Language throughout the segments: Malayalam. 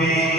ربي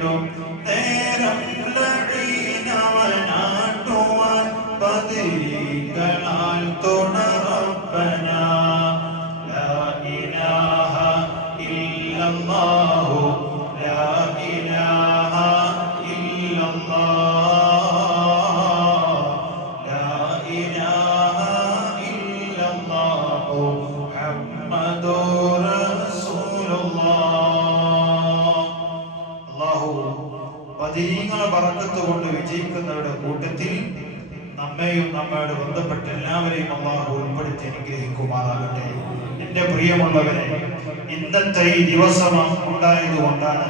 não tem എല്ലാവരെയും അള്ളാഹു ഉൾപ്പെടുത്തി അനുഗ്രഹിക്കുമാറാകട്ടെ. എന്റെ പ്രിയമുള്ളവരെ ഇന്നത്തെ ഈ ദിവസം ഉണ്ടായത് കൊണ്ടാണ്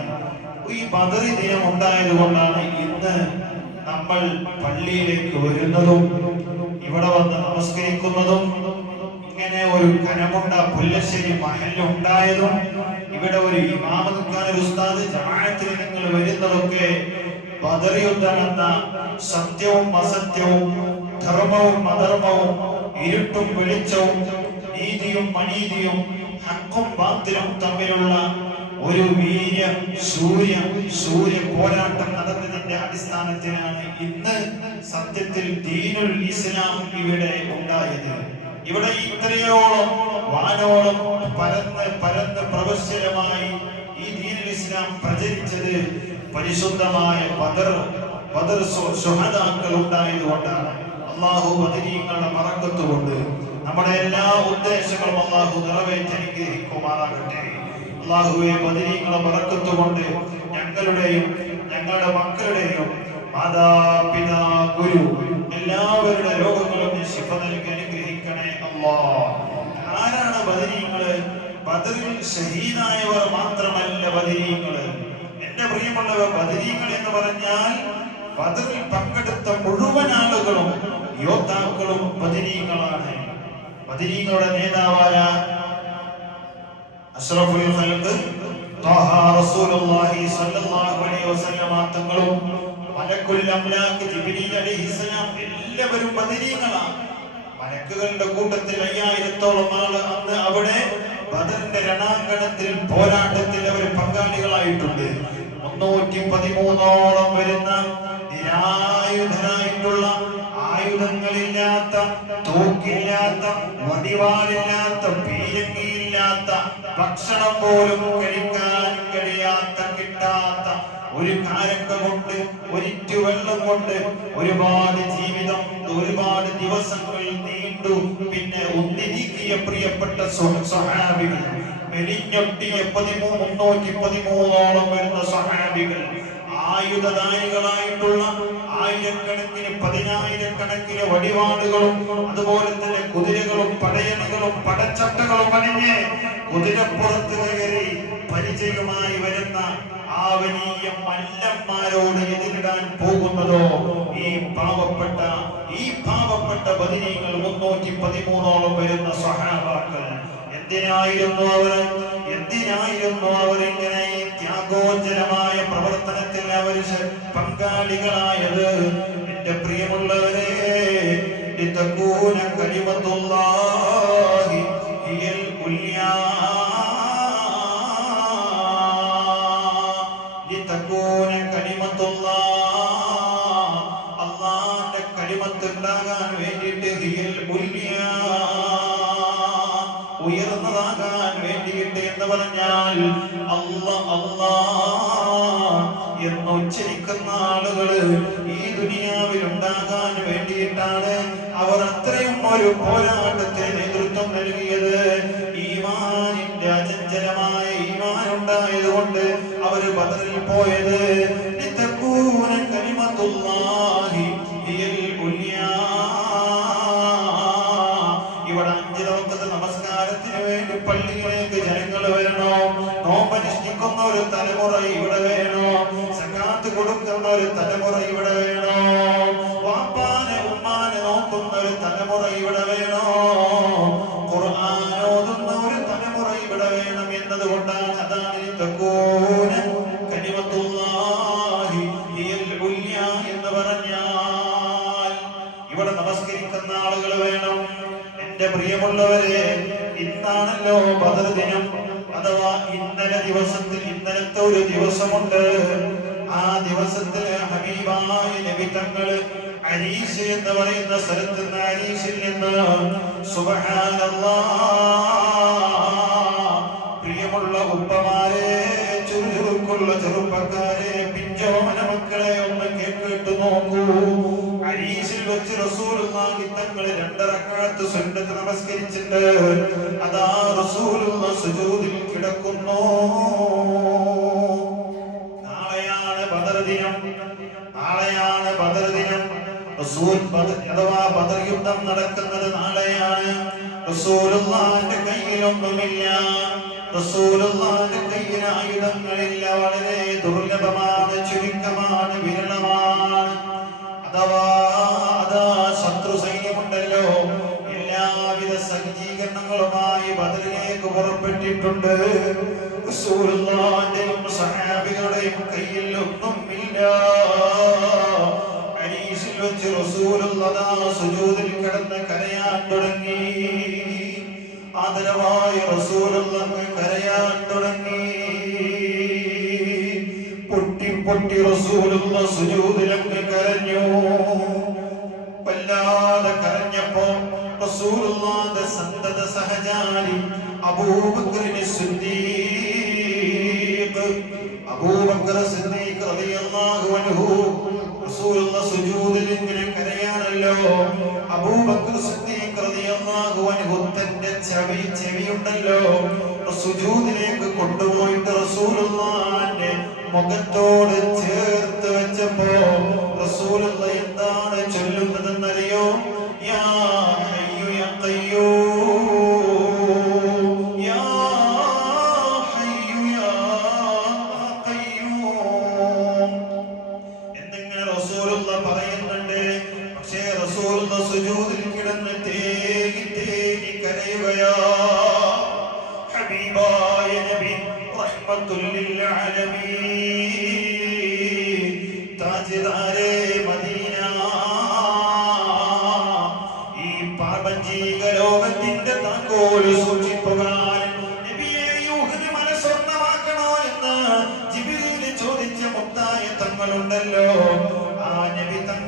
ഈ ബദറി ദിനം ഉണ്ടായത് കൊണ്ടാണ് ഇന്ന് നമ്മൾ പള്ളിയിലേക്ക് വരുന്നതും ഇവിടെ വന്ന് നമസ്കരിക്കുന്നതും ഇങ്ങനെ ഒരു കനമുണ്ട പുല്ലശ്ശേരി മഹലുണ്ടായതും ഇവിടെ ഒരു ഇമാമ നിൽക്കാൻ ഒരു ഉസ്താദ് ജമാഅത്തിൽ നിങ്ങൾ വരുന്നതൊക്കെ ബദറി സത്യവും അസത്യവും ധർമ്മവും അധർമ്മവും ഇരുട്ടും വെളിച്ചവും നീതിയും അനീതിയും ഹക്കും ബാത്തിലും തമ്മിലുള്ള ഒരു വീര്യ സൂര്യ സൂര്യ പോരാട്ടം നടന്നതിന്റെ അടിസ്ഥാനത്തിലാണ് ഇന്ന് സത്യത്തിൽ ദീനുൽ ഇസ്ലാം ഇവിടെ ഉണ്ടായത്. ഇവിടെ ഇത്രയോളം വാനോളം പരന്ന് പരന്ന് പ്രവശ്യരമായി ഈ ദീനുൽ ഇസ്ലാം പ്രചരിച്ചത് പരിശുദ്ധമായ ബദർ ബദർ സുഹദാക്കൾ ഉണ്ടായത് കൊണ്ടാണ് അള്ളാഹു ബദരീങ്ങളുടെ മറക്കത്തുകൊണ്ട് നമ്മുടെ എല്ലാ ഉദ്ദേശങ്ങളും അള്ളാഹു നിറവേറ്റി അനുഗ്രഹിക്കുമാറാകട്ടെ അള്ളാഹുവെ ബദരീങ്ങളെ മറക്കത്തുകൊണ്ട് ഞങ്ങളുടെയും ഞങ്ങളുടെ മക്കളുടെയും മാതാപിതാ ഗുരു എല്ലാവരുടെ രോഗങ്ങളും ശിഫ നൽകി അനുഗ്രഹിക്കണേ അള്ളാ. ആരാണ് ബദരീങ്ങൾ ബദറിൽ ഷഹീദായവർ മാത്രമല്ല ബദരീങ്ങൾ എന്റെ പ്രിയമുള്ളവർ ബദരീങ്ങൾ എന്ന് പറഞ്ഞാൽ ബദറിൽ പങ്കെടുത്ത മുഴുവൻ ആളുകളും യോദ്ധാക്കളും പതിനീകളാണ് പതിനീകളുടെ നേതാവായ അഷ്റഫുൽ ഖൽഖ് ത്വഹ റസൂലുള്ളാഹി സ്വല്ലല്ലാഹു അലൈഹി വസല്ലമ തങ്ങളും മലക്കുൽ അംലാക്ക് ജിബ്രീൽ അലൈഹിസ്സലാം എല്ലാവരും ബദരീങ്ങളാണ് മലക്കുകളുടെ കൂട്ടത്തിൽ അയ്യായിരത്തോളം ആൾ അന്ന് അവിടെ ബദറിന്റെ രണാങ്കണത്തിൽ പോരാട്ടത്തിൽ അവർ പങ്കാളികളായിട്ടുണ്ട്. മുന്നൂറ്റി പതിമൂന്നോളം വരുന്ന നിരായുധനായിട്ടുള്ള ആയുധങ്ങളില്ലാത്ത തൂക്കില്ലാത്ത വടിവാളില്ലാത്ത പീരങ്കിയില്ലാത്ത ഭക്ഷണം പോലും കഴിക്കാൻ കഴിയാത്ത കിട്ടാത്ത ഒരു കാരക്ക കൊണ്ട് ഒരിറ്റു വെള്ളം കൊണ്ട് ഒരുപാട് ജീവിതം ഒരുപാട് ദിവസങ്ങൾ നീണ്ടു. പിന്നെ ഒന്നിരിക്കിയ പ്രിയപ്പെട്ട സ്വ- സ്വഹാബികൾ മെലിഞ്ഞൊട്ടിയ പതിമൂന്ന് മുന്നൂറ്റി പതിമൂന്നോളം വരുന്ന സ്വഹാബികൾ ആയുധദായികളായിട്ടുള്ള ആയിരക്കണക്കിന് പതിനായിരക്കണക്കിന് വടിവാളുകളും അതുപോലെ തന്നെ കുതിരകളും പടയണികളും പടച്ചട്ടകളും അണിഞ്ഞ് കുതിരപ്പുറത്ത് കയറി പരിചയമായി വരുന്ന ആ മല്ലന്മാരോട് എതിരിടാൻ പോകുന്നതോ ഈ പാവപ്പെട്ട ഈ പാവപ്പെട്ട ബദിനീകൾ മുന്നൂറ്റി പതിമൂന്നോളം വരുന്ന സഹാബാക്കൾ. എന്തിനായിരുന്നു അവർ എന്തിനായിരുന്നു അവർ ഇങ്ങനെ പ്രകോചരമായ പ്രവർത്തനത്തിൽ അവർ പങ്കാളികളായത്. എന്റെ പ്രിയമുള്ളവരെ വേണ്ടിയിട്ട് ഉയർന്നതാകാൻ വേണ്ടിയിട്ട് എന്ന് പറഞ്ഞാൽ ഉച്ചരിക്കുന്ന ആളുകൾ ഈ ദുനിയാവിൽ ഉണ്ടാകാൻ വേണ്ടിയിട്ടാണ് അവർ അത്രയും ഒരു പോരാട്ടത്തെ നേതൃത്വം നൽകിയത്. ഈമാനിന്റെ അചഞ്ചലമായ ഈമാൻ ഉണ്ടായതുകൊണ്ട് അവർ ബദറിൽ പോയത്. ഒരു തലമുറ ഇവിടെ വേണോ. വാപ്പാനെ ഉമ്മാനെ നോക്കുന്ന ഒരു തലമുറ ഇവിടെ വേണോ. ഖുർആൻ ഓതുന്ന ഒരു തലമുറ ഇവിടെ വേണം എന്നതുകൊണ്ടാണ് അതാണ് തക്കൂന കലിമത്തുല്ലാഹി എന്ന് പറഞ്ഞാൽ ഇവിടെ നമസ്കരിക്കുന്ന ആളുകൾ വേണം. എന്റെ പ്രിയമുള്ളവരെ ഇന്നാണല്ലോ ബദർ ദിനം. അഥവാ ഇന്നലെ ദിവസത്തിൽ ഇന്നലത്തെ ഒരു ദിവസമുണ്ട്. ആ ദിവസത്തിൽ ഹബീബായ നബി തങ്ങൾ അരീഷ് എന്ന് പറയുന്ന സ്ഥലത്ത് നിന്ന് അരീഷിൽ നിന്ന് പ്രിയമുള്ള ഉപ്പമാരെ ചുരുക്കുള്ള ചെറുപ്പക്കാരെ പിഞ്ചോമന മക്കളെ ഒന്ന് കേട്ടിട്ട് നോക്കൂ. അരീശിൽ വെച്ച് റസൂലുള്ളാഹി തങ്ങൾ രണ്ടറക്കാലത്ത് സുന്നത്ത് നമസ്കരിച്ചിട്ട് അതാ റസൂലുള്ള സുജൂദിൽ കിടക്കുന്നു. റസൂൽ അഥവാ ബദർ യുദ്ധം നടക്കുന്നത് നാളെയാണ്. റസൂലുള്ളാഹിന്റെ കയ്യിലൊന്നുമില്ല. റസൂലുള്ളാഹിന്റെ കയ്യിൽ ആയുധങ്ങളില്ല. വളരെ ദുർലഭമാണ് ചുരുക്കമാണ് വിരളമാണ്. അഥവാ അതാ ശത്രു സൈന്യമുണ്ടല്ലോ. എല്ലാവിധ സജ്ജീകരണങ്ങളുമായി ബദറിലേക്ക് പുറപ്പെട്ടിട്ടുണ്ട്. റസൂലുള്ളാഹിന്റെയും സഹാബികളുടെയും കയ്യിൽ ഒന്നുമില്ല വെച്ച് റസൂലുള്ളതാ സുജൂദിൽ കിടന്ന് കരയാൻ തുടങ്ങി. ആദരവായി റസൂലുള്ളാഹ് കരയാൻ തുടങ്ങി. പൊട്ടി പൊട്ടി റസൂലുള്ള സുജൂദിലങ്ങ് കരഞ്ഞു. വല്ലാതെ കരഞ്ഞപ്പോ റസൂലുള്ളാഹിന്റെ സന്തത സഹചാരി അബൂബക്കറിന് ചെവി ചെവിയുണ്ടല്ലോ സുജൂദിലേക്ക് കൊണ്ടുപോയിട്ട് റസൂലുള്ളാഹിന്റെ മുഖത്തോട് ചേർത്ത് വെച്ചപ്പോ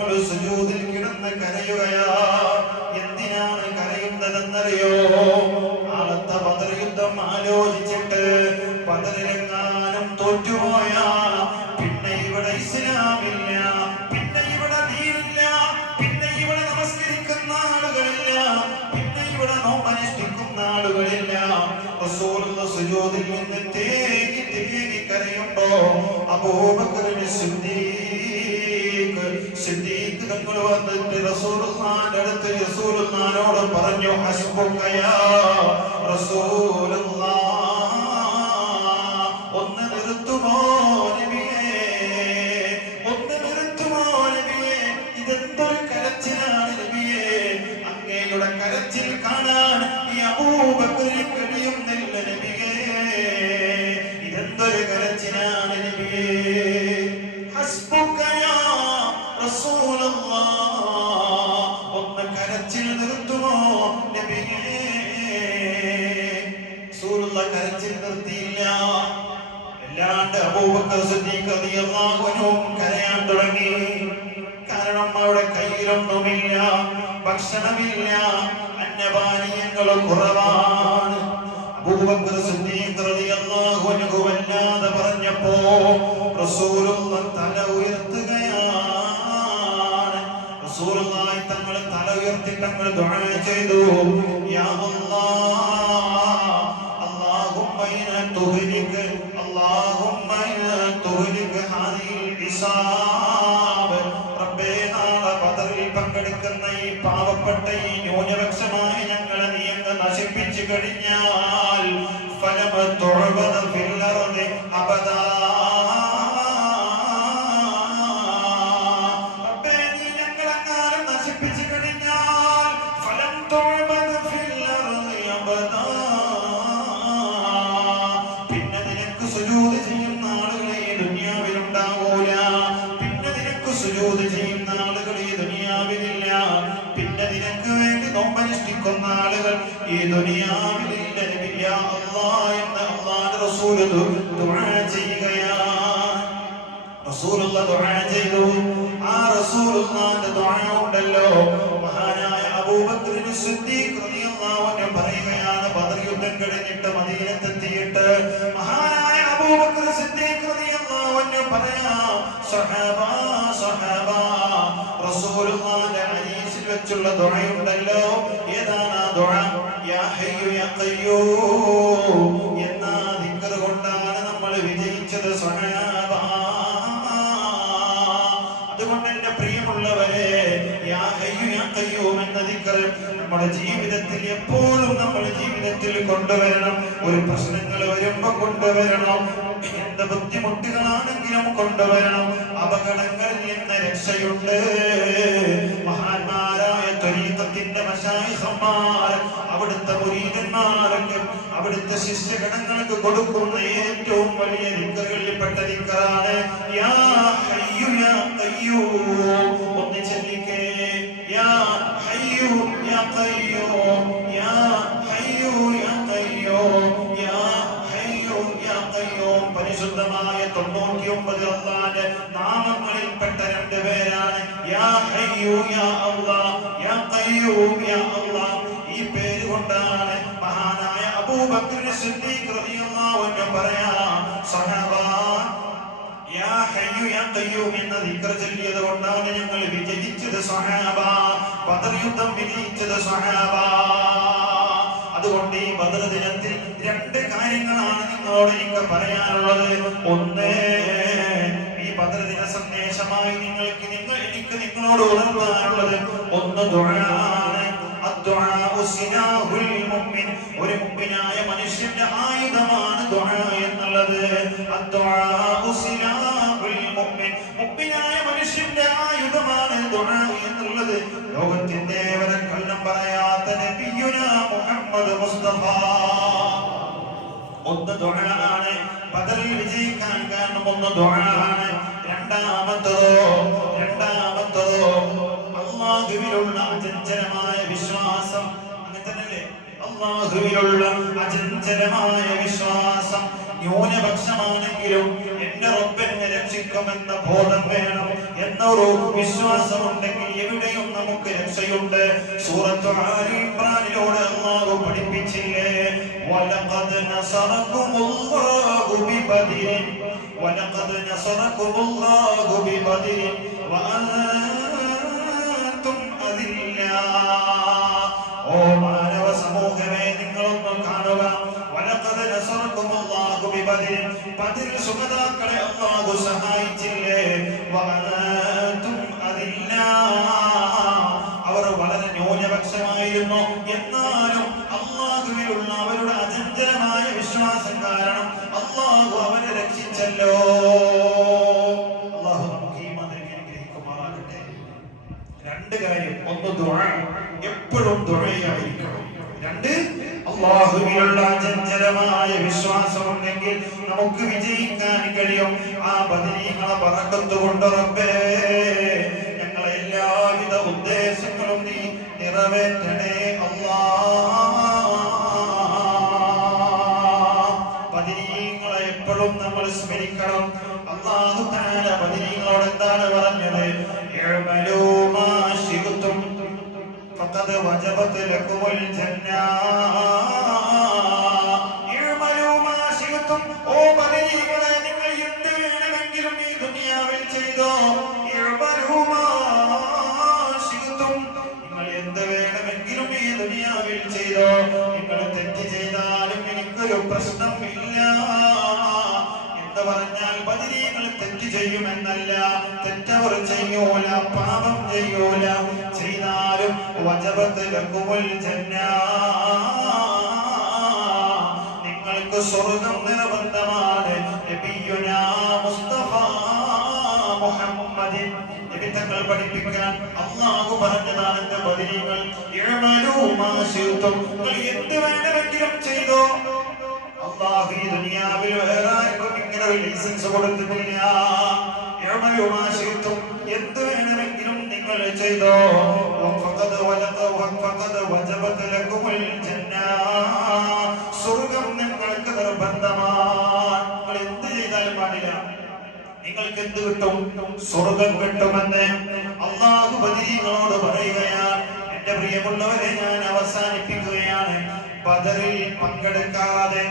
നബി സുജൂതിൽ കിടന്ന് കരയുകയാ. എന്തിനാണ് കരയുന്നതെന്നറിയോ? നാളത്തെ ബദർ യുദ്ധം ആലോചിച്ചിട്ട് ബദറിലെങ്ങാനും തോറ്റുപോയ. പിന്നെ ഇവിടെ ഇസ്ലാമില്ല പിന്നെ ഇവിടെ നീരില്ല പിന്നെ ഇവിടെ നമസ്കരിക്കുന്ന ആളുകളില്ല പിന്നെ ഇവിടെ നോമ്പനുഷ്ഠിക്കുന്ന ആളുകളില്ല. സുജൂദിൽ നിന്ന് തേങ്ങി തേങ്ങി കരയുമ്പോ അബൂബക്കറിന് nyo asbog kaya റസൂലുള്ളാഹി തങ്ങൾ തല ഉയർത്തി തങ്ങൾ ദുആ ചെയ്തു യാ അല്ലാഹ് اللهم إن تهلك اللهم إن تهلك هذه العصاب റബ്ബേ നാളെ ബദറിൽ പങ്കെടുക്കുന്ന ഈ പാവപ്പെട്ട ഈ ന്യൂനപക്ഷമായ ഞങ്ങളെ നീ അങ്ങ് നശിപ്പിച്ചു കഴിഞ്ഞാൽ ഫലമ തുഴവത ചെയ്തു. ആ ഉണ്ടല്ലോ. മഹാനായ അബൂബക്കർ സിദ്ദീഖ് പറയുകയാണ് ബദർ യുദ്ധം കഴിഞ്ഞിട്ട് മദീനത്തെത്തിയിട്ട് മഹാനായ അബൂബക്കർ സിദ്ദീഖ് പറയാ സഹാബ സഹാബ റസൂലുള്ളാഹിന്റെ ഹദീസിൽ വെച്ചുള്ള ദുആയുണ്ടല്ലോ ഏതാണ് ആ ദുആ? എന്ന ദിക്ർ കൊണ്ടാണ് നമ്മൾ അതുകൊണ്ട് എന്റെ പ്രിയമുള്ളവരെ എന്ന നമ്മുടെ ജീവിതത്തിൽ എപ്പോഴും ജീവിതത്തിൽ കൊണ്ടുവരണം. ഒരു പ്രശ്നങ്ങൾ കൊണ്ടുവരണം. ബുദ്ധിമുട്ടുകളാണെങ്കിലും കൊണ്ടുവരണം. രക്ഷയുണ്ട്. മഹാന്മാരായ മശായിഖന്മാർ അവിടുത്തെ മുരീദന്മാർക്ക് അവിടുത്തെ ശിഷ്യഗണങ്ങൾക്ക് കൊടുക്കുന്ന ഏറ്റവും വലിയ യാ ഖയ്യൂം ഒന്ന് ചിന്തിക്കേ യാ യാ ഹയ്യു യാ പരിശുദ്ധമായ തൊണ്ണൂറ്റി ഒമ്പത് അള്ളാന്റെ നാമങ്ങളിൽപ്പെട്ട രണ്ട് പേരാണ് യാ ഹയ്യു യാ അല്ലാഹ് അല്ലാഹ് ഈ പേര് കൊണ്ടാണ് മഹാനായ അൻഹു പറയാ സഹബാ യാ ഹയ്യു യാ ഖയ്യൂം എന്ന ദിക്ർ ചൊല്ലിയത് കൊണ്ടാണ് ഞങ്ങൾ വിജയിച്ചത് സഹാബ. ബദർ യുദ്ധം വിജയിച്ചത് സഹാബ. അതുകൊണ്ട് ഈ ബദർ ദിനത്തിൽ രണ്ട് കാര്യങ്ങളാണ് നിങ്ങളോട് എനിക്ക് പറയാനുള്ളത്. ഒന്ന് ഈ ദിന സന്ദേശമായി നിങ്ങൾക്ക് നിങ്ങൾ എനിക്ക് നിങ്ങളോട് ഉണർത്താനുള്ളത് ഒന്ന് ദുആണ് ഒരു മുമ്പിനായ മനുഷ്യന്റെ ആയുധമാണ് എന്നുള്ളത്. മുഅ്മിൻ. മനുഷ്യന്റെ ആയുധമാണ് എന്നുള്ളത്. ലോകത്തിന്റെ വരെ കള്ളം പറയാത്ത മുഹമ്മദ് മുസ്തഫ. ഒന്ന് ദുആണ് ബദറിൽ വിജയിക്കാൻ കാരണം ഒന്ന് ദുആണ് രണ്ടാമത്തതോ രണ്ടാമത്തതോ. അള്ളാഹുവിലുള്ള അചഞ്ചലമായ വിശ്വാസം. അങ്ങനത്തന്നല്ലേ അള്ളാഹുവിലുള്ള അചഞ്ചലമായ വിശ്വാസം. ന്യൂനപക്ഷമാണെങ്കിലും എന്റെ റബ്ബെന്നെ രക്ഷിക്കുമെന്ന ബോധം വേണം. എന്നൊരു വിശ്വാസമുണ്ടെങ്കിൽ എവിടെയും നമുക്ക് രക്ഷയുണ്ട്. സൂറത്ത് ആലിമ്രാനിലൂടെ അള്ളാഹ് പഠിപ്പിച്ചില്ലേ വലഖദ് നസറകുമുല്ലാഹു ബിബദിൻ ولقد نصركم الله ببدر وأنتم أذلاء ഓ മാനവ സമൂഹമേ നിങ്ങളൊന്ന് കാണുക വലഖദ് നസറക്കുമുല്ലാഹു ബിബദരിൻ ബദരിൽ സുഹദാക്കളെ അല്ലാഹു സഹായിച്ചില്ലേ വഅൻതും അദില്ലാ അവർ വളരെ ന്യൂനപക്ഷമായിരുന്നു എന്നാലും അള്ളാഹുവിലുള്ള അവരുടെ മാതിരി അനുഗ്രഹിക്കുമാറാകട്ടെ. രണ്ട് കാര്യം. ഒന്ന് ദുആ. എപ്പോഴും ദുഴയായിരിക്കണം രണ്ട് അള്ളാഹുവിലുള്ള അചഞ്ചലമായ വിശ്വാസം ഉണ്ടെങ്കിൽ നമുക്ക് വിജയിക്കാൻ കഴിയും. ആ ബദരീങ്ങളെ പറക്കത്ത് കൊണ്ട് റബ്ബേ ഞങ്ങളെ എല്ലാവിധ ഉദ്ദേശങ്ങളും നീ നിറവേറ്റണേ. വജബത് ലക്കുമുൽ ലക്കുമുൽ നിങ്ങൾക്ക് സ്വർഗം നിർബന്ധമാണ് മുസ്തഫ മുഹമ്മദിൻ. നബി തങ്ങൾ പഠിപ്പിക്കാൻ അള്ളാഹു പറഞ്ഞതാണ് എന്റെ ബദിരികൾ നിങ്ങൾ എന്ത് വേണമെങ്കിലും ചെയ്തോ. അള്ളാഹു ഈ ദുനിയാവിൽ വേറെ ഇങ്ങനെ ലൈസൻസ് കൊടുത്തിട്ടില്ല. എന്ത് കിട്ടും? സ്വർഗം കിട്ടുമെന്ന് അള്ളാഹു ബദരീകളോട് പറയുകയാണ്. എന്റെ പ്രിയമുള്ളവരെ ഞാൻ അവസാനിപ്പിക്കുകയാണ്. ബദറിൽ പങ്കെടുക്കാതെ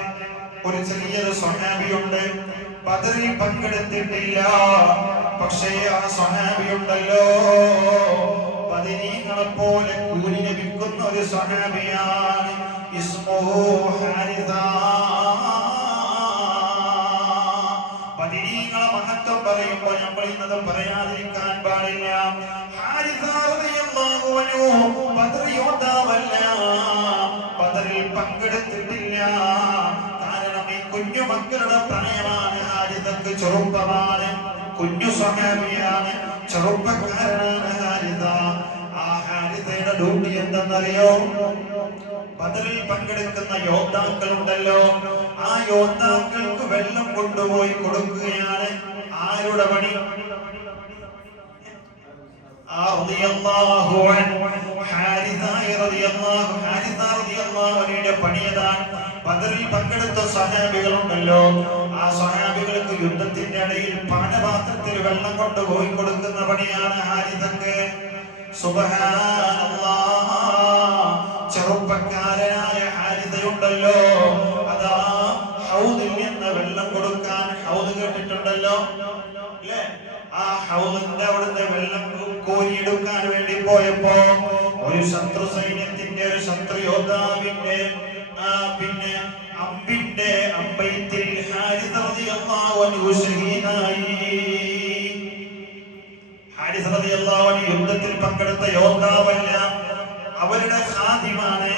ഒരു ചെറിയൊരു സ്വഹാബിയുണ്ട് ബദറിൽ പങ്കെടുത്തിട്ടില്ല. പക്ഷേ ആ സ്വഹാബിയുണ്ടല്ലോ ബദരീങ്ങളെ പോലെ കൂലി ലഭിക്കുന്ന ഒരു സ്വഹാബിയാണ് ഇസ്മോ പതിനീകളെ മഹത്വം പറയുമ്പോൾ നമ്മൾ ഇന്നത് പറയാതിരിക്കാൻ പാടില്ല. ബദറിൽ പങ്കെടുത്തിട്ടില്ല. കാരണം ഈ കുഞ്ഞു മക്കളുടെ പ്രായമാണ് ഹാരിസക്ക് ചെറുപ്പമാണ്. കുഞ്ഞു സ്വഹാബിയാണ് ചെറുപ്പക്കാരനാണ് ഹാരിത ആ ഹാരിതയുടെ ഡ്യൂട്ടി എന്തെന്നറിയോ? ബദറിൽ പങ്കെടുക്കുന്ന യോദ്ധാക്കളുണ്ടല്ലോ. ആ യോദ്ധാക്കൾക്ക് വെള്ളം കൊണ്ടുപോയി കൊടുക്കുകയാണ്. ആരുടെ പണി? പണിയതാണ് ബദറിൽ പങ്കെടുത്ത സഹാബികളുണ്ടല്ലോ. ആ സഹാബികൾക്ക് യുദ്ധത്തിന്റെ ഇടയിൽ പാനപാത്രത്തിൽ വെള്ളം കൊണ്ടുപോയി കൊടുക്കുന്ന പണിയാണ് ഹാരിതക്ക് സുബ്ഹാനല്ലാഹ്. ചെറുപ്പക്കാരനായ ഹാരിതയുണ്ടല്ലോ. അതാ ഹൗദിൽ നിന്ന് വെള്ളം കൊടുക്കാൻ ഹൗദ് കേട്ടിട്ടുണ്ടല്ലോ. അല്ലേ ആ ഹൗദിന്റെ അവിടുത്തെ വെള്ളം കോരിയെടുക്കാൻ വേണ്ടി പോയപ്പോ ഒരു ശത്രു സൈന്യത്തിന്റെ ഒരു ശത്രു യോദ്ധാവിന്റെ പിന്നെ അമ്പിന്റെ അമ്പയത്തിൽ ഹാരിത യുദ്ധത്തിൽ പങ്കെടുത്ത യോദ്ധാവല്ല. അവരുടെ ഖാദിമാണ്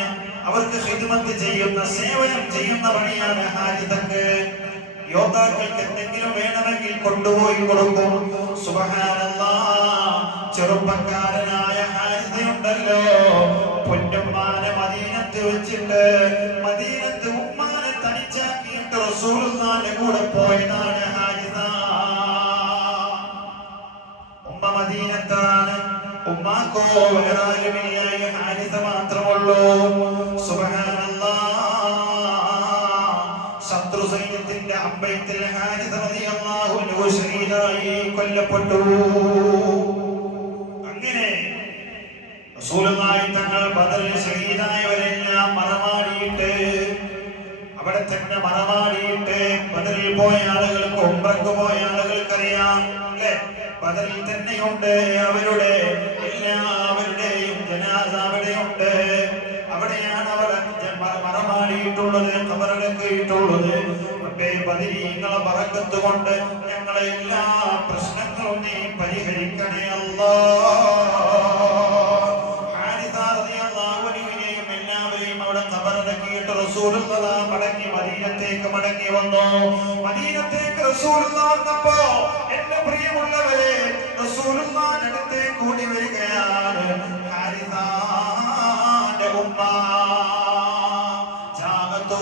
അവർക്ക് ഖിദ്മത്ത് ചെയ്യുന്ന സേവനം ചെയ്യുന്ന പണിയാണ് ഹാജിതക്ക് യോദ്ധാക്കൾക്ക് എന്തെങ്കിലും വേണമെങ്കിൽ കൊണ്ടുപോയി കൊടുക്കും. സുബ്ഹാനല്ലാഹ് ചെറുപ്പക്കാരനായ ഹാരിതയുണ്ടല്ലോ പൊന്നുമ്മാനെ മദീനത്ത് വെച്ചിട്ട് മദീനത്ത് ഉമ്മാനെ തനിച്ചാക്കിയിട്ട് റസൂലുള്ളാഹിന്റെ കൂടെ പോയതാണ് ഹാരിത ഉമ്മ മദീനത്താണ്. ഉമ്മാക്കോ വേറെ ആരുമില്ല ഈ ഹാരിത മാത്രമുള്ളൂ ശത്രു സൈന്യത്തിന്റെ അമ്പയത്തിൽ ഹാരിത റളിയല്ലാഹു അൻഹു കൊല്ലപ്പെട്ടു. അങ്ങനെ റസൂലുള്ളാഹി തങ്ങൾ ബദറിൽ ഷഹീദായവരെല്ലാം മറമാടിയിട്ട് അവിടെ തന്നെ മറമാടിയിട്ട് ബദറിൽ പോയ ആളുകൾക്ക് ഉംറക്ക് പോയ ആളുകൾക്കറിയാം. ബദറിൽ തന്നെയുണ്ട് അവരുടെ എല്ലാവരുടെയും ജനാസ അവിടെയുണ്ട്. അവിടെയാണ് അവർ മറമാടിയിട്ടുള്ളത് കബറടക്കിയിട്ടുള്ളത്. പതിരീങ്ങളെ പറക്കത്ത് കൊണ്ട് ഞങ്ങളെ എല്ലാ പ്രശ്നങ്ങളും നീ പരിഹരിക്കണേ അല്ലാ. മടങ്ങി മദീനത്തേക്ക് മടങ്ങി വന്നു. മദീനത്തേക്ക് റസൂൽ വന്നപ്പോ പ്രിയമുള്ളവരെ റസൂലുള്ളാഹിന്റെ അടുത്തേക്ക് കൂടി വരികയാണ്. ഹാരിസാന്റെ ഉമ്മ. ജാഅത്ത്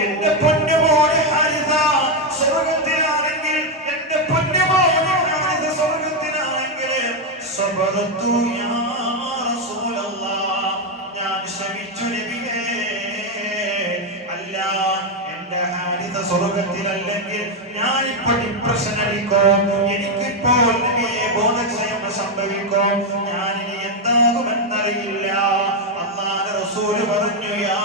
എന്റെ പൊന്നുമോനെ ഹരിത സ്വർഗത്തിലാണെങ്കിൽ എന്റെ പൊന്നുമോനെ ഹരിത സ്വർഗത്തിലാണെങ്കിൽ സബറത്തു ഞാൻ ശ്രമിച്ചു ലഭിക്കേ അല്ല എന്റെ ഹരിത സ്വർഗത്തിലല്ലെങ്കിൽ ഞാനിപ്പോ ഡിപ്രഷൻ അടിക്കും. എനിക്കിപ്പോൾ ബോധക്ഷയം സംഭവിക്കും. ഞാനിനി എന്താകുമെന്നറിയില്ല. അന്നാണ് റസൂൽ പറഞ്ഞു യാ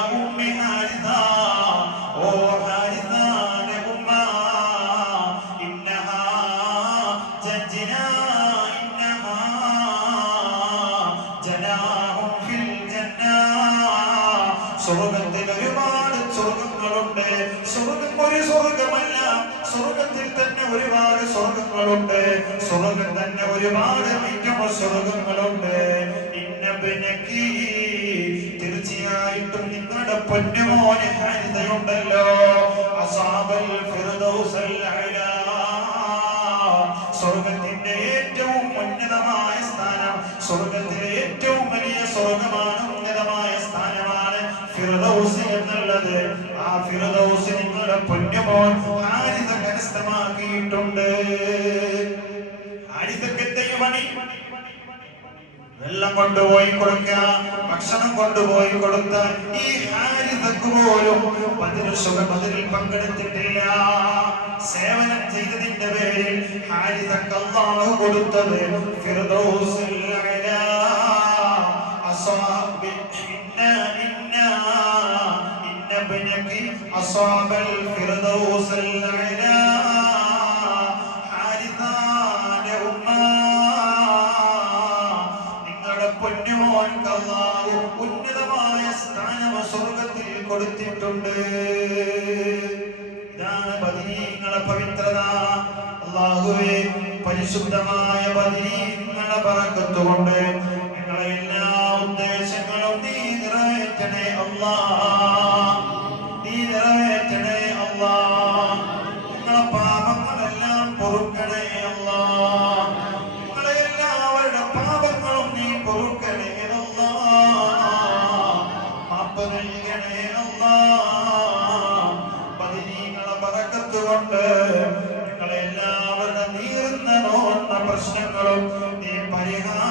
ഉണ്ടായിട്ടും നിങ്ങളുടെ പൊന്നുമോനെ ഹരിതയുണ്ടല്ലോ അസാബൽ ഫിർദൗസൽ അലാ. സ്വർഗത്തിന്റെ ഏറ്റവും ഉന്നതമായ സ്ഥാനം സ്വർഗത്തിലെ ഏറ്റവും വലിയ സ്വർഗമാണ് ഉന്നതമായ സ്ഥാനമാണ് ഫിർദൗസ് എന്നുള്ളത്. ആ ഫിർദൗസ് നിങ്ങളുടെ പൊന്നുമോൻ ആരിത കരസ്ഥമാക്കിയിട്ടുണ്ട് ആരിതൊക്കെ പണി വെള്ളം കൊണ്ടുപോയി കൊടുക്ക ഭക്ഷണം കൊണ്ടുപോയി കൊടുത്ത ഈ ഹാരിതക്ക് പോലും പതിനു സുഖപതിരിൽ പങ്കെടുത്തിട്ടില്ല. സേവനം ചെയ്തതിന്റെ പേരിൽ ഹാരിതക്കാണ് അള്ളാഹു കൊടുത്തത് ഫിർദൗസിൽ അസ്വാബൽ الفردوس ഈ പരിഹാരം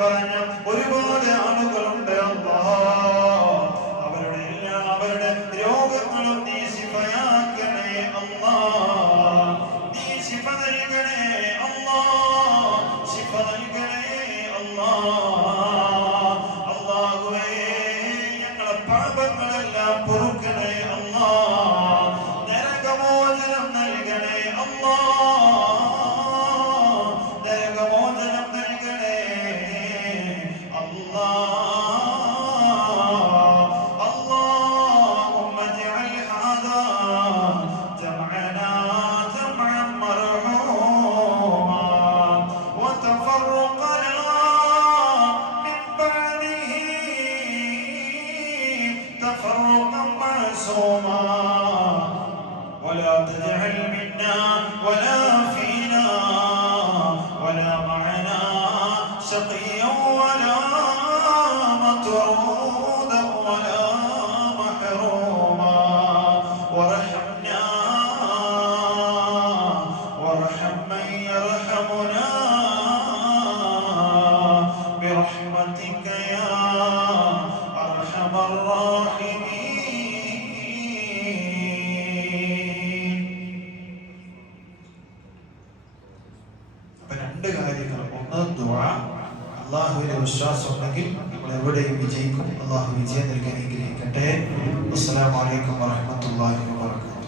Bye. تفرقا معصوما. ولا تجعل منا ولا അള്ളാഹു വിജയം നൽകാൻ അനുഗ്രഹിക്കട്ടെ.